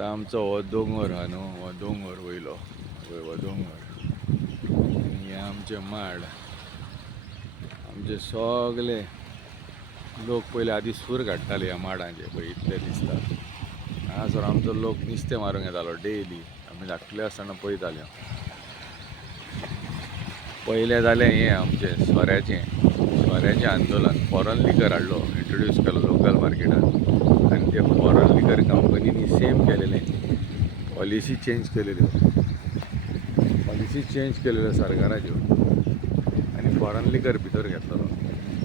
आता आमचो हो दोंगर हा न्हू, हो दोंगर वयलो पळय हो दोंगर आनी हे आमचे माड. आमचे सगळे लोक पयले आदी सूर काडटाले ह्या माडांचे पळय इतले दिसता. हांगासर आमचो लोक नुस्तें मारूंक येतालो डेली. आमी धाकले आसतना पळयताले. पयलें जालें हें आमचें सोऱ्याचें आंदोलन. फॉरन लिकर हाडलो, इंट्रोड्यूस केलो लोकल मार्केटान आनी ते फॉरन लिकर कंपनीनी सेम केलेलें. पॉलिसी चेंज केलेल्यो सरकाराच्यो आनी फॉरन लिकर भितर घेतलो.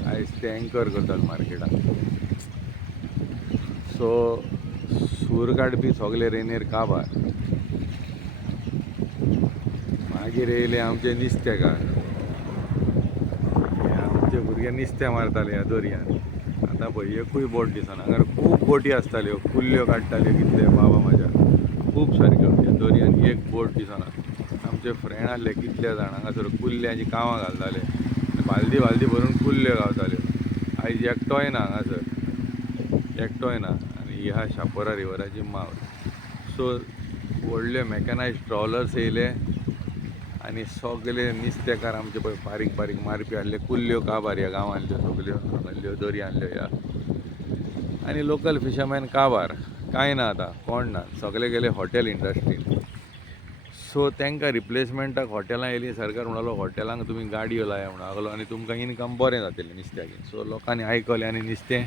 आयज ते एंकर करतात मार्केटान. सो सूर काडपी सगळे रेनेर काबार. मागीर येयले आमचे नुस्तेकार. आमचे भुरगे नुस्तें मारताले ह्या दर्यान. आतां पळय एकूय बोट दिसना. हांगार खूब बोटी आसताल्यो, कुल्ल्यो काडटाल्यो कितले बाबा म्हाज्या, खूब सारक्यो. ह्या दर्यान एक बोट दिसना. आमचे फ्रेंड आसले कितले जाण हांगासर कुल्ल्यांची कांवां घालताले. बालदी भरून कुल्ल्यो गावताल्यो. आयज एकटोय ना हांगासर, ना. आनी ही आहा शापोरा रिवराची मावट. सो व्हडले मॅकॅनायज्ड ट्रॉलर्स येयले आनी सगळे नुस्तेकार आमचे पळय बारीक बारीक मारपी आसले कुल्ल्यो काबार ह्या गांवांतल्यो सगल्यो हांगाल्यो दर्यांतल्यो ह्या. आनी लोकल फिशरमॅन काबार. कांय ना आतां, कोण ना, सगळे गेले हॉटेल इंडस्ट्रीन. सो तांकां रिप्लेसमेंटाक हॉटेलां येयलीं. सरकार म्हणलो हॉटेलांक तुमी गाडयो लाया म्हणून लागलो आनी तुमकां इनकम बरें जातलें नुस्त्याचें. सो लोकांनी आयकलें आनी नुस्तें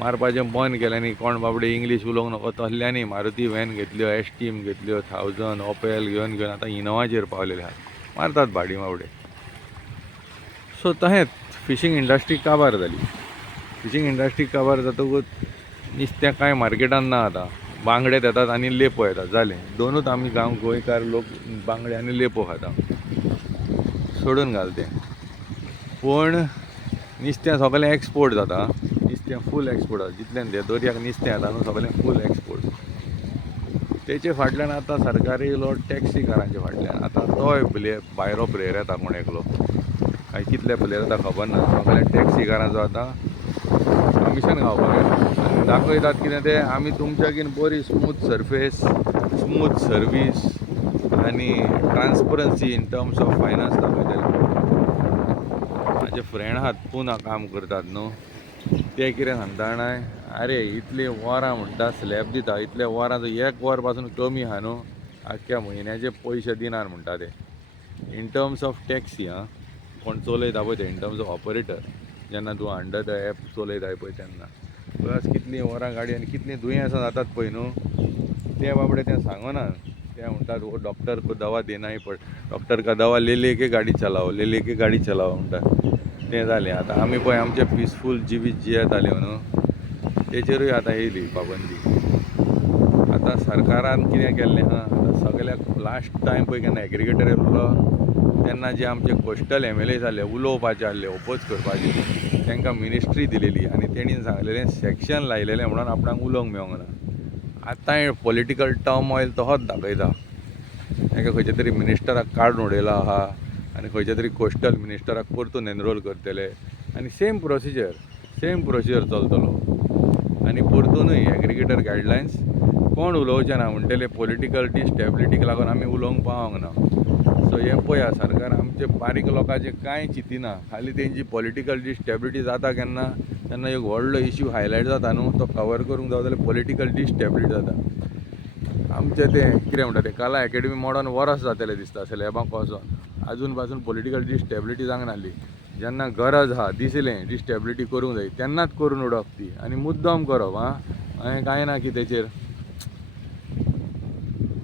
मारपाचें बंद केलें. आनी कोण बाबडे इंग्लीश उलोवंक नकळो तसल्यांनी मारुती व्हॅन घेतल्यो, एस्टीम घेतल्यो, 1000 ऑपेल घेवन आतां इनोवाचेर पावलेले आहात. मारतात भाडी मावडे. सो तहेंच फिशींग इंडस्ट्री काबार जाली. फिशींग इंडस्ट्री काबार जातकूच नुस्तें कांय मार्केटान ना आतां. बांगडे येतात आनी लेपो येतात, जालें. दोनूच आमी गोंयकार लोक बांगडे आनी लेपो खाता. सोडून घाल तें. पूण नुस्तें सगळें एक्सपोर्ट जाता. नुस्तें फूल एक्सपोर्ट जाता. जितलें दर्याक नुस्तें येता न्हू सगळें फूल एक्सपोर्ट. तेचे फाटल्यान आतां सरकार येयलो टॅक्सीकारांचे फाटल्यान. आतां तोय भायलो प्लेयर येता कोण एकलो. काय कितले प्लेयर येता खबर ना. सगळ्या टॅक्सीकारांचो आतां कमिशन खावपाक येता. आनी दाखयतात कितें ते आमी तुमच्याकीन बरी स्मूथ सरफेस, स्मूथ सर्वीस आनी transparency in terms of finance दाखयतले. म्हाजे फ्रेंड आहात पुना काम करतात न्हू, ते कितें सांगता जाणाय, आरे इतलीं वरां म्हणटा स्लॅब दिता, इतल्या वरांचो एक वर पासून कमी आहा न्हू, आख्ख्या म्हयन्याचे पयशे दिनार म्हणटा ते. इन टर्म्स ऑफ टॅक्सी आं, कोण चलयता पळय ते इन टर्म्स ऑफ ऑपरेटर, जेन्ना तूं अंडर द एप चलयताय पळय तेन्ना. प्लस कितलीं वरां गाडी आनी कितलीं दुयेंसां जातात पळय न्हू, ते बाबडे तें सांगना. ते म्हणटात वो डॉक्टर को दवा देना ही पड, डॉक्टर का दवा ले लेके गाडी चलाओ, ले लेके गाडी चलाओ म्हणटात. तें जालें. आतां आमी पळय आमचे पिसफूल जिवीत जियेताल्यो न्हू, तेचेरूय आतां येयली पाबंदी. आतां सरकारान कितें केल्लें आहा, आतां सगल्याक लास्ट टायम पळय केन्ना एग्रिगेटर येयल्लो तेन्ना जे आमचे कोस्टल MLAs आसले, उलोवपाचे आसले, ओपोज करपाचे, तांकां मिनिस्ट्री दिलेली आनी तेणीन सांगलेलें सेक्शन लायलेलें म्हणून आपणाक उलोवंक मेळोंक ना. आतांय पॉलिटिकल टर्मॉयल तोहोच दाखयता. तांकां खंयच्या तरी मिनिस्टराक काडून उडयलो आहा आनी खंयच्या तरी कोस्टल मिनिस्टराक परतून एनरोल करतले आनी सेम प्रोसिजर चलतलो. आनी परतूनय एग्रिगेटर गायडलायन्स कोण उलोवचे ना म्हणटले. पॉलिटिकल डिस्टेबिलिटीक लागून आमी उलोवंक पावोंक ना. सो हें पळया, सरकार आमचे बारीक लोकांचें कांय चिंतिना. खाली तेंची पॉलिटिकल डिस्टेबिलिटी जाता केन्ना, तेन्ना एक व्हडलो इश्यू हायलायट जाता न्हू, तो कवर करूंक जाय जाल्यार पॉलिटिकल डिस्टेबिलिटी जाता. आमचें तें कितें म्हणटा तें कला एकेडमी मोडोन वर्स जातलें दिसता स्लॅबाक वचोन. आजून पासून पॉलिटिकल डिस्टेबिलिटी जावंक नाहली. जेन्ना गरज आहा, दिसलें डिस्टेबिलिटी करूंक जाय, तेन्नाच करून उडोवप ती, आनी मुद्दम करप. हांवें कांय ना की तेचेर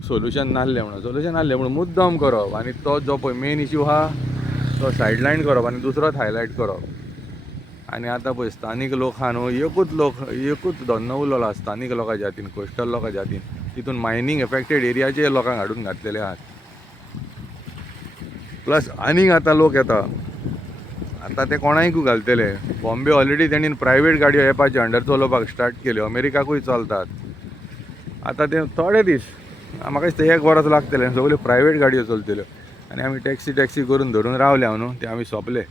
सोल्युशन नासलें म्हणून मुद्दम करप आनी तो जो पळय मेन इश्यू आहा तो सायडलायन करप आनी दुसरोच हायलायट करप. आनी आतां पळय स्थानीक लोक आहा न्हू, एकूच धंदो उरलेलो स्थानीक लोकांच्या हातीन, कोस्टल लोकांच्या हातीन. तितून मायनींग एफेक्टेड एरियाचे लोकांक हाडून घातलेले आहात. प्लस आनीक आतां लोक येता, आतां ते कोणाकूय घालतले. बॉम्बे ऑलरेडी तेणीन प्रायवेट गाडयो एपाच्या अंडर चलोवपाक स्टार्ट केल्यो, अमेरिकाकूय चलतात. आतां ते थोडे दीस, म्हाका दिसता 1 वर्स लागतलें, सगल्यो प्रायवेट गाडयो चलतल्यो आनी आमी टॅक्सी करून धरून रावल्या न्हू, ते आमी सोंपले.